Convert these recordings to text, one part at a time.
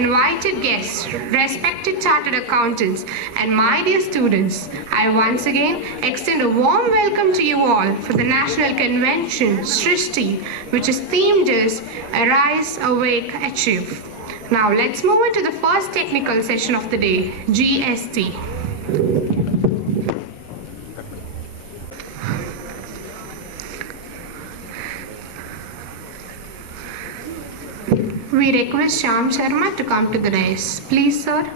invited guests, respected chartered accountants, and my dear students, I once again extend a warm welcome to you all for the National Convention, Shrishti, which is themed as Arise, Awake, Achieve. Now let's move on to the first technical session of the day, GST. We request Shyam Sharma to come to the dais. Please, sir.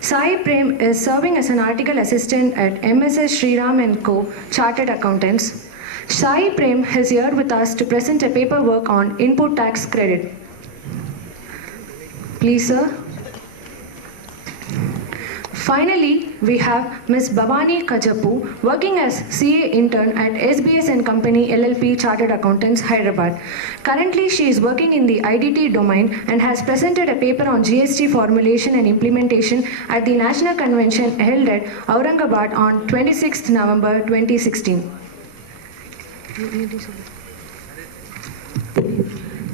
Sai Prem is serving as an article assistant at MSS Sriram & Co. Chartered Accountants. Sai Prem is here with us to present a paperwork on input tax credit. Please, sir. Finally, we have Ms. Bhavani Kajapu working as CA intern at SBS & Company LLP Chartered Accountants, Hyderabad. Currently, she is working in the IDT domain and has presented a paper on GST formulation and implementation at the National Convention held at Aurangabad on 26th November 2016.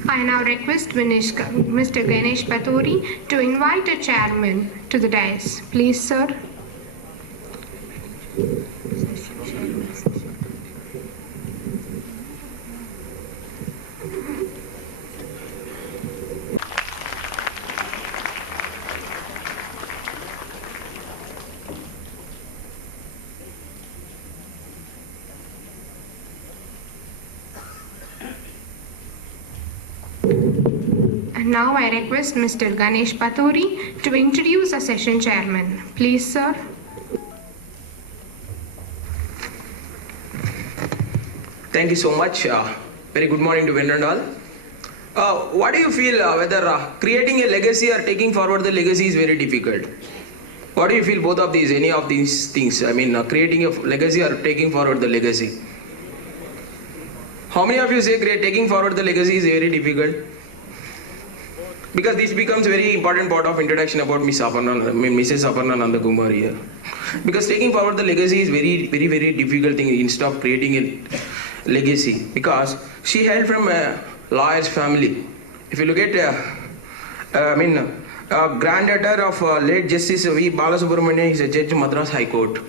I now request Mr. Ganesh Patori to invite a chairman to the dais. Please, sir. And now I request Mr. Ganesh Patori to introduce our session chairman. Please, sir. Thank you so much. Very good morning to Vendor and all. What do you feel whether creating a legacy or taking forward the legacy is very difficult? What do you feel both of these, any of these things? I mean, creating a legacy or taking forward the legacy? How many of you say taking forward the legacy is very difficult? Because this becomes very important part of introduction about Mrs. Aparna Nandakumar here. Because taking forward the legacy is very difficult thing instead of creating a legacy. Because she hailed from a lawyer's family. If you look at, granddaughter of late Justice V. Balasubramanian is a judge Madras High Court.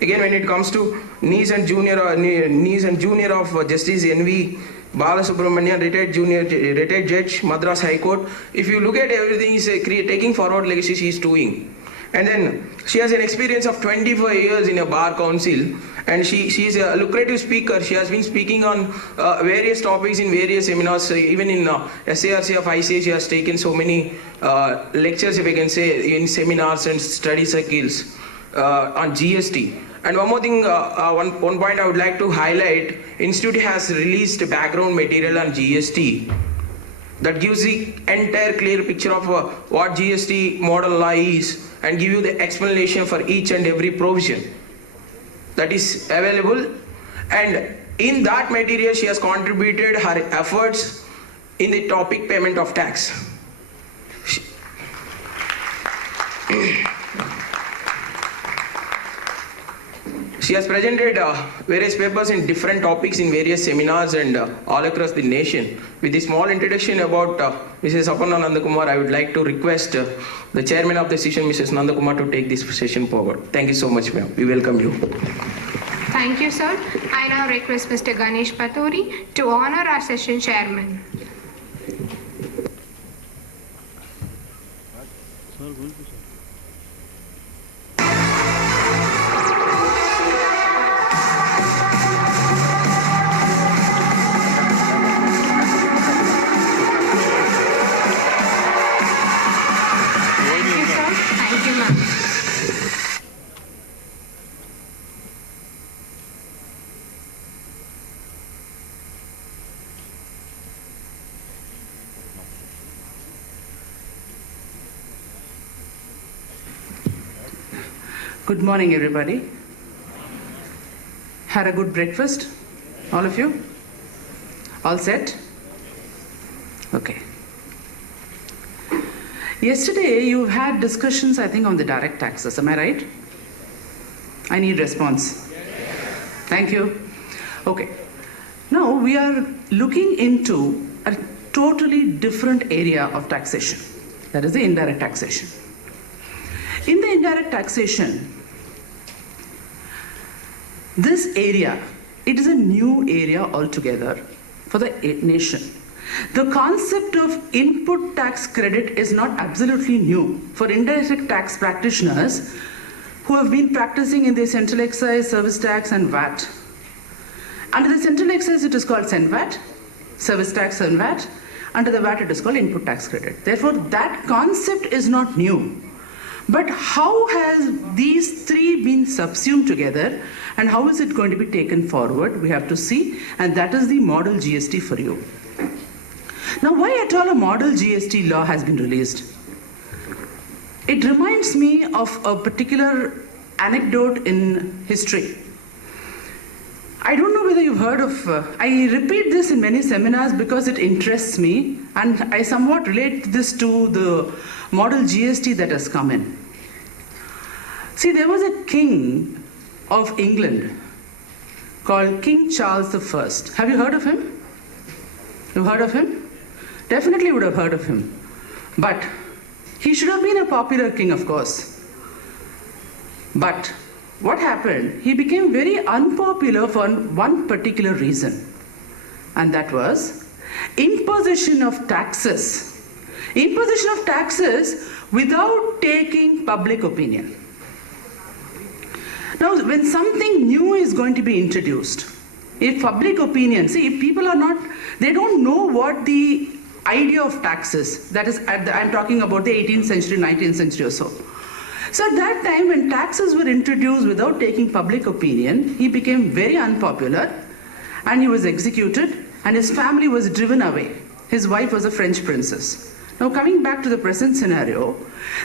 Again, when it comes to niece and junior of Justice N.V. Balasubramanian, retired judge, Madras High Court. If you look at everything, is taking forward legacy she is doing. And then she has an experience of 25 years in a bar council, and she is a lucrative speaker. She has been speaking on various topics in various seminars, even in SARC of ICA. She has taken so many lectures, if I can say, in seminars and study circles on GST. And one more thing, one point I would like to highlight, Institute has released background material on GST that gives the entire clear picture of what GST model law is and give you the explanation for each and every provision that is available. And in that material, she has contributed her efforts in the topic payment of tax. She has presented various papers in different topics in various seminars and all across the nation. With this small introduction about Mrs. Aparna Nandakumar, I would like to request the chairman of the session, Mrs. Nandakumar, to take this session forward. Thank you so much, ma'am. We welcome you. Thank you, sir. I now request Mr. Ganesh Patori to honor our session chairman. Good morning, everybody. Had a good breakfast? All of you? All set? Okay. Yesterday, you had discussions, I think, on the direct taxes. Am I right? I need response. Thank you. Okay. Now, we are looking into a totally different area of taxation. That is the indirect taxation. In the indirect taxation, this area, it is a new area altogether for the nation. The concept of input tax credit is not absolutely new for indirect tax practitioners who have been practicing in the central excise, service tax and VAT. Under the central excise it is called CENVAT, service tax and VAT. Under the VAT it is called input tax credit. Therefore that concept is not new. But how has these three been subsumed together and how is it going to be taken forward? We have to see, and that is the model GST for you. Now, why at all a model GST law has been released? It reminds me of a particular anecdote in history. I don't know whether you've heard of, I repeat this in many seminars because it interests me, and I somewhat relate this to the model GST that has come in. See, there was a king of England called King Charles I. Have you heard of him? You've heard of him? Definitely would have heard of him. But he should have been a popular king, of course. But what happened? He became very unpopular for one particular reason, and that was imposition of taxes. Imposition of taxes without taking public opinion. Now, when something new is going to be introduced, if public opinion, see, if people are not, they don't know what the idea of taxes, that is, I'm talking about the 18th century, 19th century or so. So at that time, when taxes were introduced without taking public opinion, he became very unpopular and he was executed and his family was driven away. His wife was a French princess. Now coming back to the present scenario,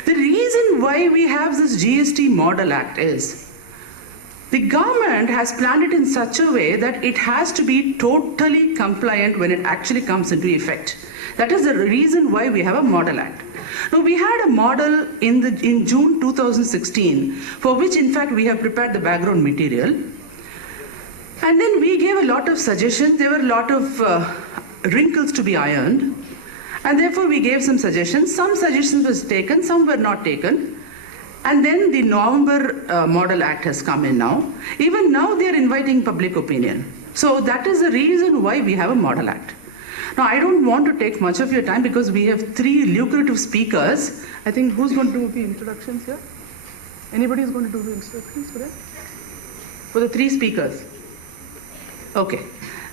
the reason why we have this GST Model Act is the government has planned it in such a way that it has to be totally compliant when it actually comes into effect. That is the reason why we have a Model Act. Now, we had a model in June 2016, for which in fact we have prepared the background material. And then we gave a lot of suggestions. There were a lot of wrinkles to be ironed. And therefore we gave some suggestions. Some suggestions were taken, some were not taken. And then the November Model Act has come in now. Even now they are inviting public opinion. So that is the reason why we have a Model Act. Now I don't want to take much of your time because we have three lucrative speakers. I think who's going to do the introductions here? Anybody is going to do the introductions for that? For the three speakers? Okay.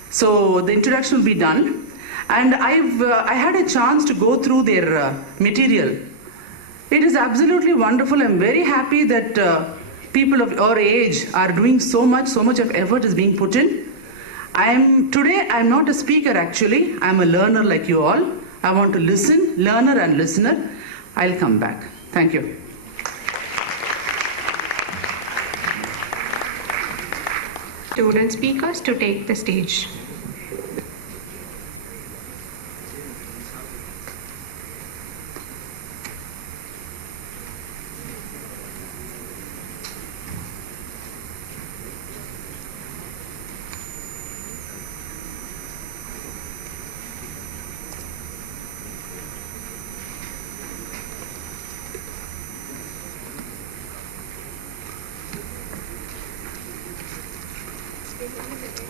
So the introduction will be done. And I had a chance to go through their material. It is absolutely wonderful. I'm very happy that people of our age are doing so much of effort is being put in. Today I'm not a speaker actually. I'm a learner like you all. I want to listen, learner and listener. I'll come back. Thank you. Student speakers to take the stage.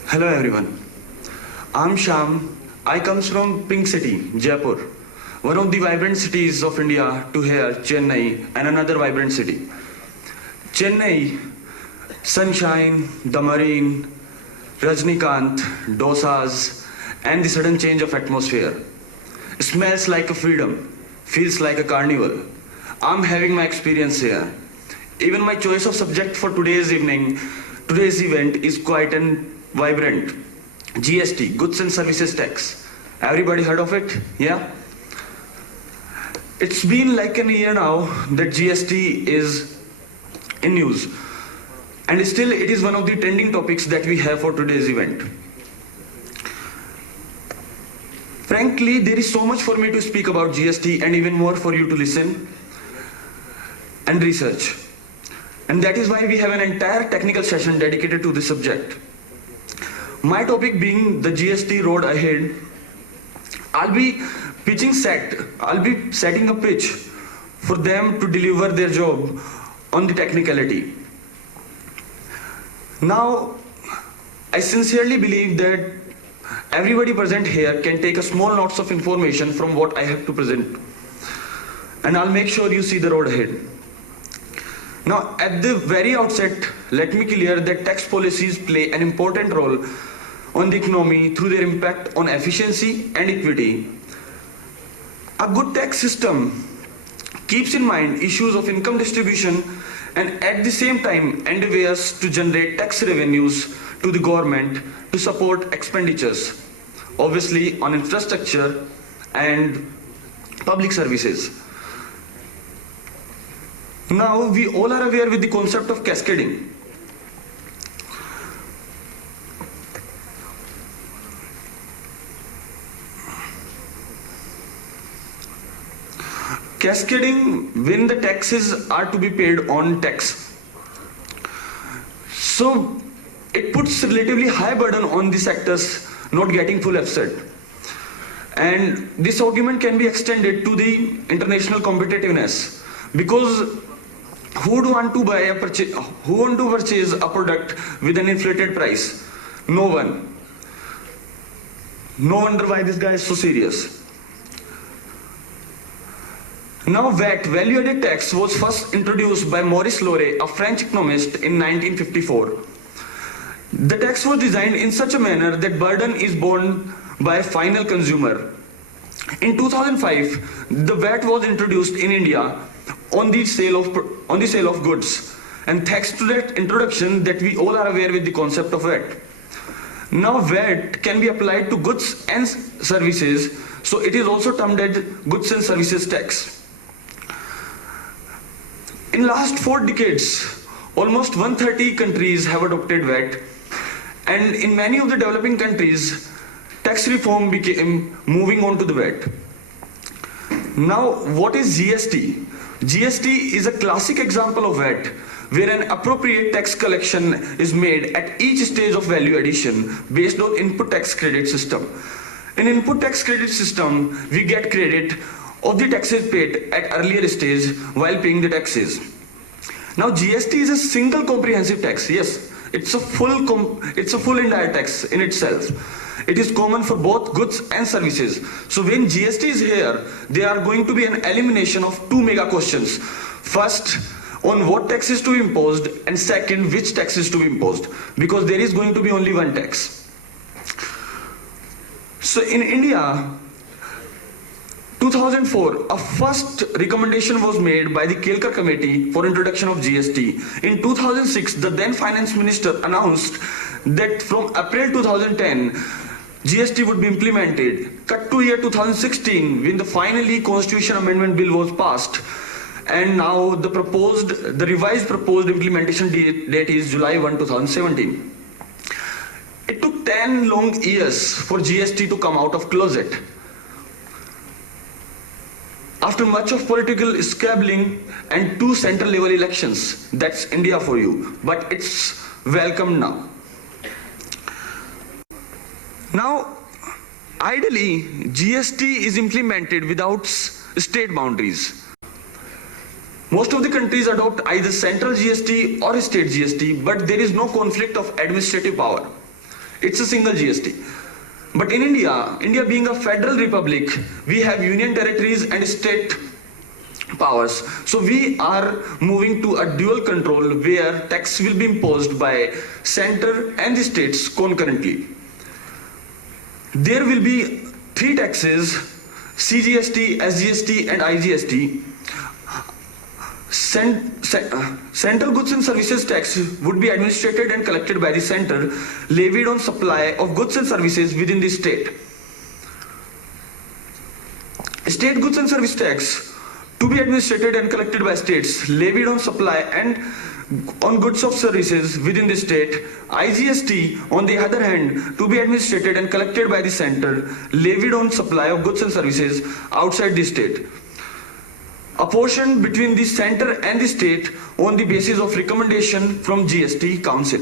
Hello everyone. I'm Sham. I comes from Pink City, Jaipur, one of the vibrant cities of India to here, Chennai, and another vibrant city. Chennai, sunshine, the marine, Rajnikant, dosas, and the sudden change of atmosphere. Smells like a freedom, feels like a carnival. I'm having my experience here. Even my choice of subject for today's event is quite an vibrant. GST, Goods and Services Tax. Everybody heard of it? Yeah? It's been like a year now that GST is in news. And still it is one of the trending topics that we have for today's event. Frankly, there is so much for me to speak about GST and even more for you to listen and research. And that is why we have an entire technical session dedicated to this subject. My topic being the GST road ahead I'll be I'll be setting a pitch for them to deliver their job on the technicality. Now, I sincerely believe that everybody present here can take a small notes of information from what I have to present. And I'll make sure you see the road ahead. Now, at the very outset, let me clear that tax policies play an important role on the economy through their impact on efficiency and equity. A good tax system keeps in mind issues of income distribution and at the same time endeavors to generate tax revenues to the government to support expenditures, obviously on infrastructure and public services. Now, we all are aware with the concept of cascading. Cascading when the taxes are to be paid on tax. So, it puts relatively high burden on the sectors not getting full offset. And this argument can be extended to the international competitiveness, because who would want to purchase a product with an inflated price? No one. No wonder why this guy is so serious. Now, VAT, value-added tax, was first introduced by Maurice Laure, a French economist, in 1954. The tax was designed in such a manner that burden is borne by a final consumer. In 2005, the VAT was introduced in India on the sale of goods, and thanks to that introduction, that we all are aware with the concept of VAT. Now, VAT can be applied to goods and services, so it is also termed as goods and services tax. In last 4 decades, almost 130 countries have adopted VAT, and in many of the developing countries, tax reform became moving on to the VAT. Now, what is GST? GST is a classic example of VAT, where an appropriate tax collection is made at each stage of value addition based on input tax credit system. In input tax credit system, we get credit of the taxes paid at earlier stage while paying the taxes. Now, GST is a single comprehensive tax. Yes, it's a full indirect tax in itself. It is common for both goods and services. So when GST is here, there are going to be an elimination of 2 mega questions. First, on what tax is to be imposed, and second, which tax is to be imposed, because there is going to be only one tax. So in India, 2004, a first recommendation was made by the Kelkar Committee for introduction of GST. In 2006, the then Finance Minister announced that from April 2010, GST would be implemented. Cut to year 2016, when the finally Constitution Amendment Bill was passed, and now the revised proposed implementation date is July 1, 2017. It took 10 long years for GST to come out of closet. After much of political squabbling and 2 central level elections, that's India for you, but it's welcome now. Now, ideally, GST is implemented without state boundaries. Most of the countries adopt either central GST or state GST, but there is no conflict of administrative power. It's a single GST. But in India being a federal republic, we have union territories and state powers. So we are moving to a dual control where tax will be imposed by center and the states concurrently. There will be 3 taxes: CGST, SGST and IGST. Central goods and services tax would be administered and collected by the center, levied on supply of goods and services within the state. State goods and service tax to be administered and collected by states, levied on supply and on goods of services within the state. IGST, on the other hand, to be administered and collected by the center, levied on supply of goods and services outside the state. Apportioned between the center and the state on the basis of recommendation from GST Council.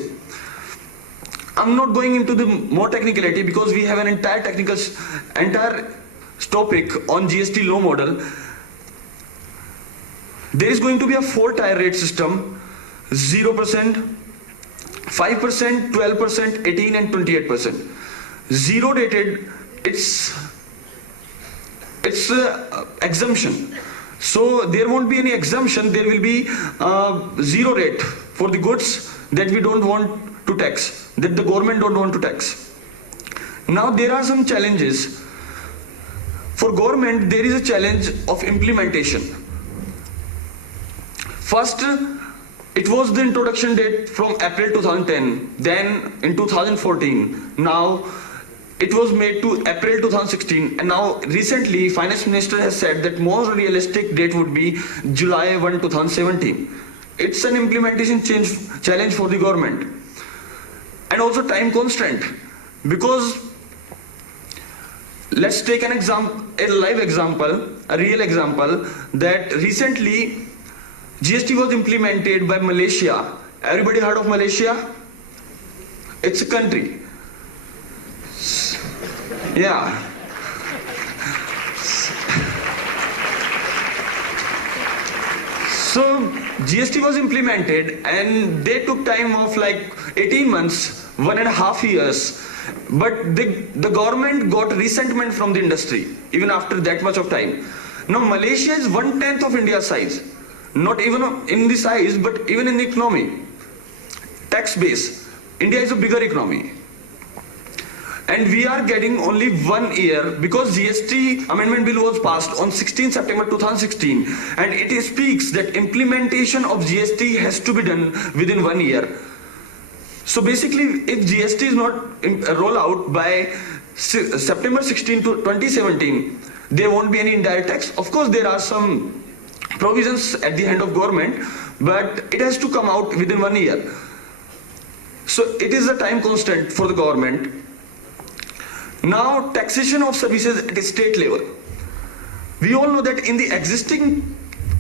I'm not going into the more technicality because we have an entire topic on GST law model, there is going to be a 4-tier rate system: 0%, 5%, 12%, 18% and 28%. Zero rated, it's exemption. So there won't be any exemption. There will be zero rate for the goods that we don't want to tax, that the government don't want to tax. Now there are some challenges. For government, there is a challenge of implementation. First, it was the introduction date from April 2010, then in 2014, now it was made to April 2016, and now recently Finance Minister has said that more realistic date would be July 1, 2017. It's an implementation challenge for the government. And also time constraint, because let's take an example, a live example, a real example, that recently GST was implemented by Malaysia. Everybody heard of Malaysia? It's a country. Yeah. So GST was implemented and they took time of like 18 months, 1.5 years. But the government got resentment from the industry even after that much of time. Now Malaysia is 1/10 of India's size. Not even in the size, but even in the economy. Tax base. India is a bigger economy. And we are getting only 1 year because GST amendment bill was passed on 16 September 2016, and it speaks that implementation of GST has to be done within 1 year. So basically, if GST is not rolled out by September 16 to 2017, there won't be any indirect tax. Of course, there are some provisions at the hand of government, but it has to come out within 1 year. So it is a time constant for the government. Now, taxation of services at a state level. We all know that in the existing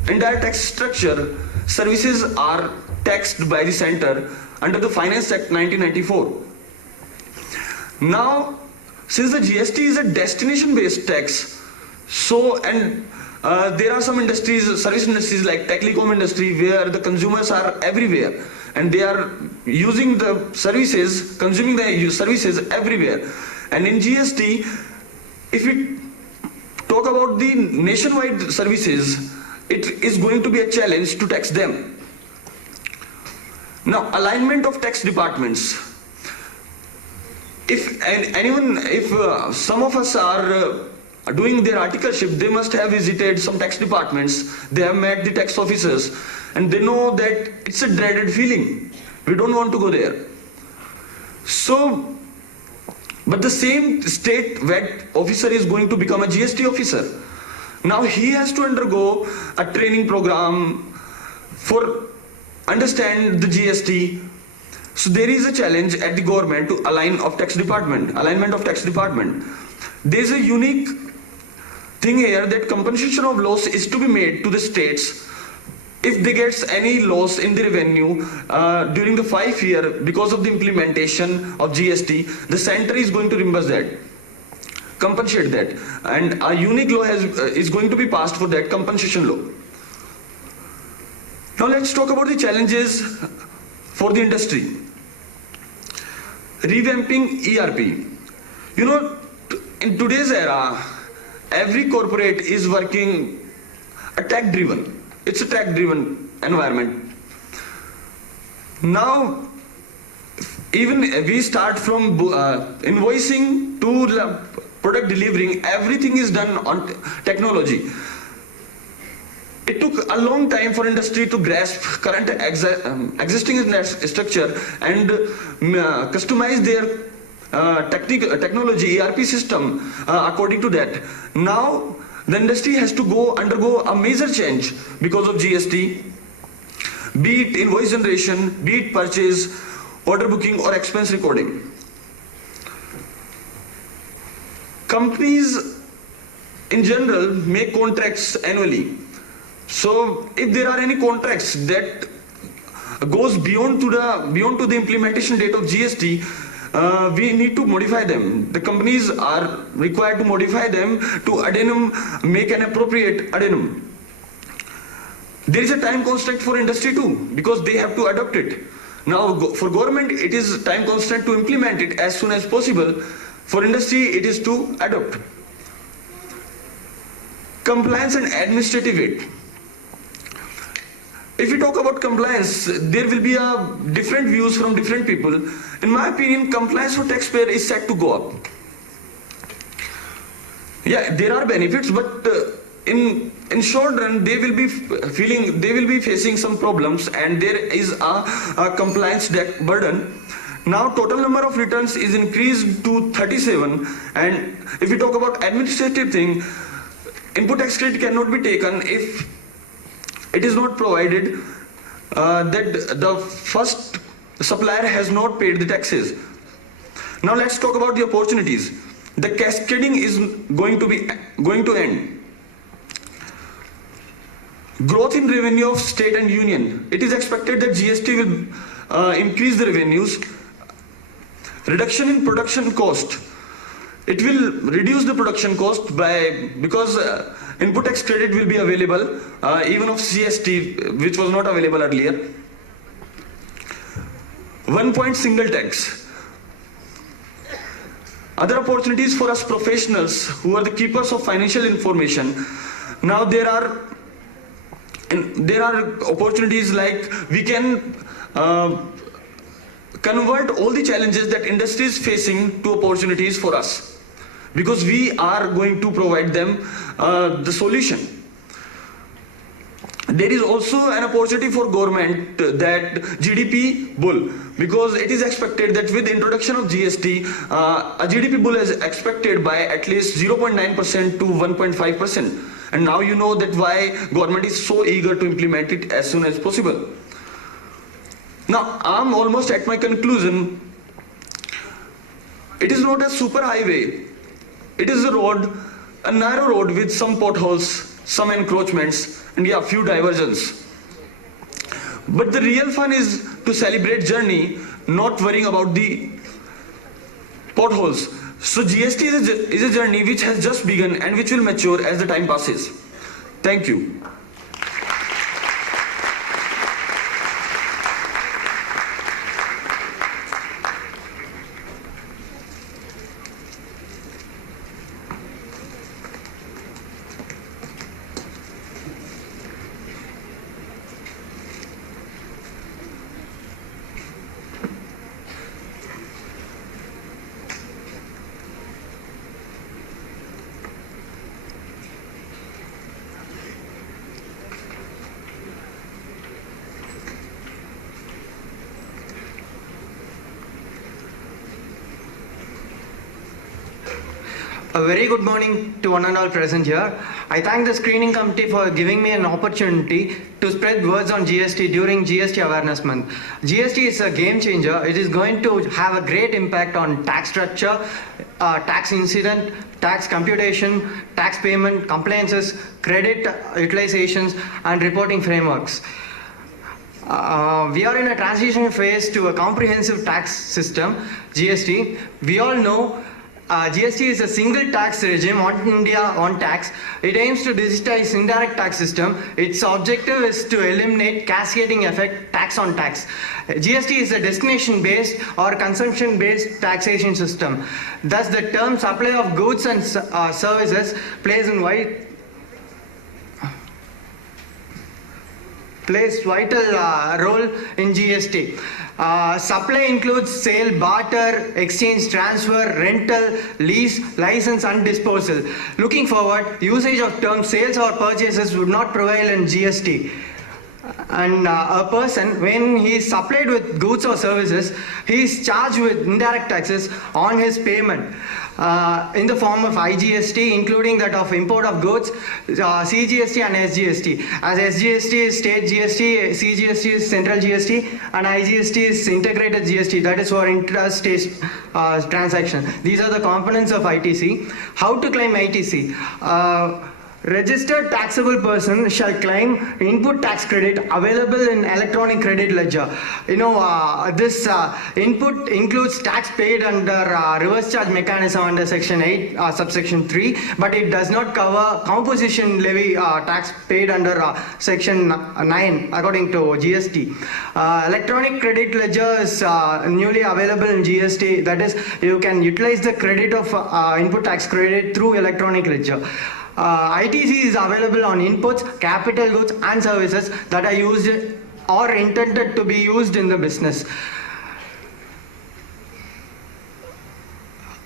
indirect tax structure, services are taxed by the center under the Finance Act 1994. Now, since the GST is a destination-based tax, there are some industries, service industries like telecom industry, where the consumers are everywhere and they are using the services, consuming the services everywhere. And in GST, if we talk about the nationwide services, it is going to be a challenge to tax them. Now, alignment of tax departments. If some of us are doing their articleship, they must have visited some tax departments, they have met the tax officers, and they know that it's a dreaded feeling. We don't want to go there. So, but the same state VAT officer is going to become a GST officer. Now he has to undergo a training program for understand the GST. So there is a challenge at the government to alignment of tax department. There is a unique thing here that compensation of loss is to be made to the states if they get any loss in the revenue during the 5 year because of the implementation of GST. The center is going to reimburse that, compensate that, and a unique law is going to be passed for that compensation law. Now let's talk about the challenges for the industry. Revamping ERP. You know, in today's era, every corporate is working a tech driven. It's a tech driven environment. Now, even we start from invoicing to product delivering, everything is done on technology. It took a long time for industry to grasp current existing structure and customize their technology ERP system according to that. Now the industry has to undergo a major change because of GST, be it invoice generation, be it purchase, order booking or expense recording. Companies in general make contracts annually. So if there are any contracts that goes beyond to the implementation date of GST, we need to modify them. The companies are required to modify them to addendum, make an appropriate addendum. There is a time constraint for industry too, because they have to adopt it. Now, for government, it is time constant to implement it as soon as possible. For industry, it is to adopt. Compliance and administrative aid. If we talk about compliance, there will be different views from different people. In my opinion, compliance for taxpayer is set to go up. Yeah, there are benefits, but in short run, they will be facing some problems, and there is a compliance burden. Now, total number of returns is increased to 37, and if we talk about administrative thing, input tax credit cannot be taken if it is not provided that the first supplier has not paid the taxes. Now let's talk about the opportunities. The cascading is going to end. Growth in revenue of state and union. It is expected that GST will increase the revenues. Reduction in production cost. It will reduce the production cost because input tax credit will be available even of CST, which was not available earlier. 1 point single tax. Other opportunities for us professionals who are the keepers of financial information. Now there are opportunities like we can convert all the challenges that industry is facing to opportunities for us, because we are going to provide them the solution. There is also an opportunity for government that GDP bull, because it is expected that with the introduction of GST, a GDP bull is expected by at least 0.9% to 1.5%. And now you know that why government is so eager to implement it as soon as possible. Now, I'm almost at my conclusion. It is not a super highway. It is a narrow road with some potholes, some encroachments, and yeah, few diversions. But the real fun is to celebrate journey, not worrying about the potholes. So GST is a journey which has just begun and which will mature as the time passes. Thank you. A very good morning to one and all present here. I thank the screening committee for giving me an opportunity to spread words on GST during GST Awareness Month. GST is a game changer. It is going to have a great impact on tax structure, tax incident, tax computation, tax payment, compliances, credit utilizations, and reporting frameworks. We are in a transition phase to a comprehensive tax system, GST. We all know GST is a single tax regime on India on tax. It aims to digitize indirect tax system. Its objective is to eliminate cascading effect tax on tax. GST is a destination-based or consumption-based taxation system. Thus, the term supply of goods and services plays vital role in GST. Supply includes sale, barter, exchange, transfer, rental, lease, license, and disposal. Looking forward, usage of terms sales or purchases would not prevail in GST. And a person, when he is supplied with goods or services, he is charged with indirect taxes on his payment in the form of IGST, including that of import of goods, CGST and SGST. As SGST is state GST, CGST is central GST, and IGST is integrated GST, that is for intrastate transaction. These are the components of ITC. How to claim ITC? Registered taxable person shall claim input tax credit available in electronic credit ledger. This input includes tax paid under reverse charge mechanism under section 8 subsection 3, but it does not cover composition levy tax paid under section 9 according to GST. Electronic credit ledger is newly available in GST. That is, you can utilize the credit of input tax credit through electronic ledger. ITC is available on inputs, capital goods and services that are used or intended to be used in the business.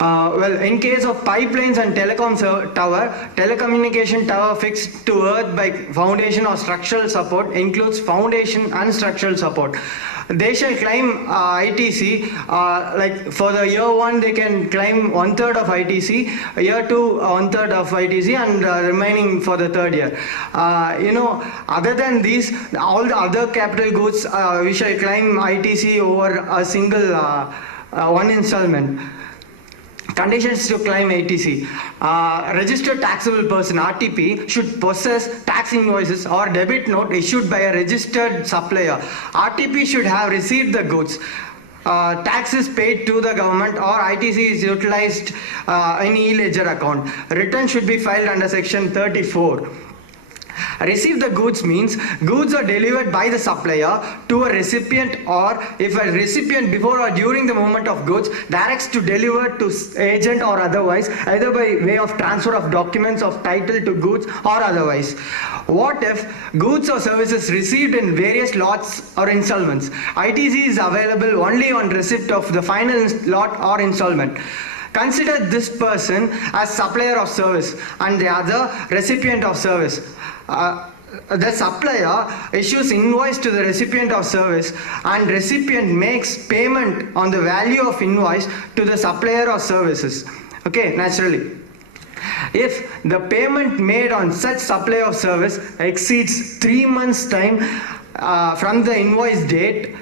In case of pipelines and telecommunication tower fixed to earth by foundation or structural support includes foundation and structural support. They shall claim ITC, like for the year 1 they can claim 1/3 of ITC, year 2 1/3 of ITC, and remaining for the 3rd year. Other than these, all the other capital goods we shall claim ITC over a single one installment. Conditions to claim ITC. Registered taxable person RTP should possess tax invoices or debit note issued by a registered supplier. RTP should have received the goods. Taxes paid to the government or ITC is utilized in e-ledger account. Return should be filed under section 34. Receive the goods means goods are delivered by the supplier to a recipient, or if a recipient before or during the moment of goods directs to deliver to agent or otherwise, either by way of transfer of documents of title to goods or otherwise. What if goods or services received in various lots or installments? ITC is available only on receipt of the final lot or installment. Consider this person as supplier of service and the other recipient of service. The supplier issues invoice to the recipient of service and recipient makes payment on the value of invoice to the supplier of services. Okay, naturally. If the payment made on such supply of service exceeds 3 months' time from the invoice date,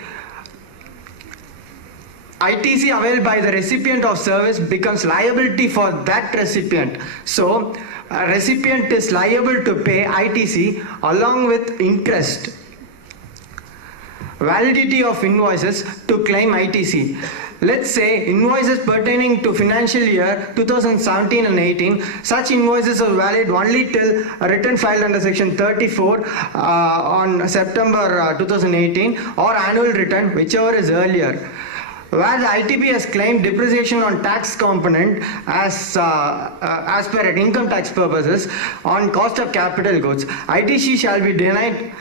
ITC availed by the recipient of service becomes liability for that recipient. So, a recipient is liable to pay ITC along with interest. Validity of invoices to claim ITC. Let's say invoices pertaining to financial year 2017 and 18, such invoices are valid only till a return filed under section 34 on September 2018 or annual return, whichever is earlier. Where the ITP has claimed depreciation on tax component as per income tax purposes on cost of capital goods, ITC shall be denied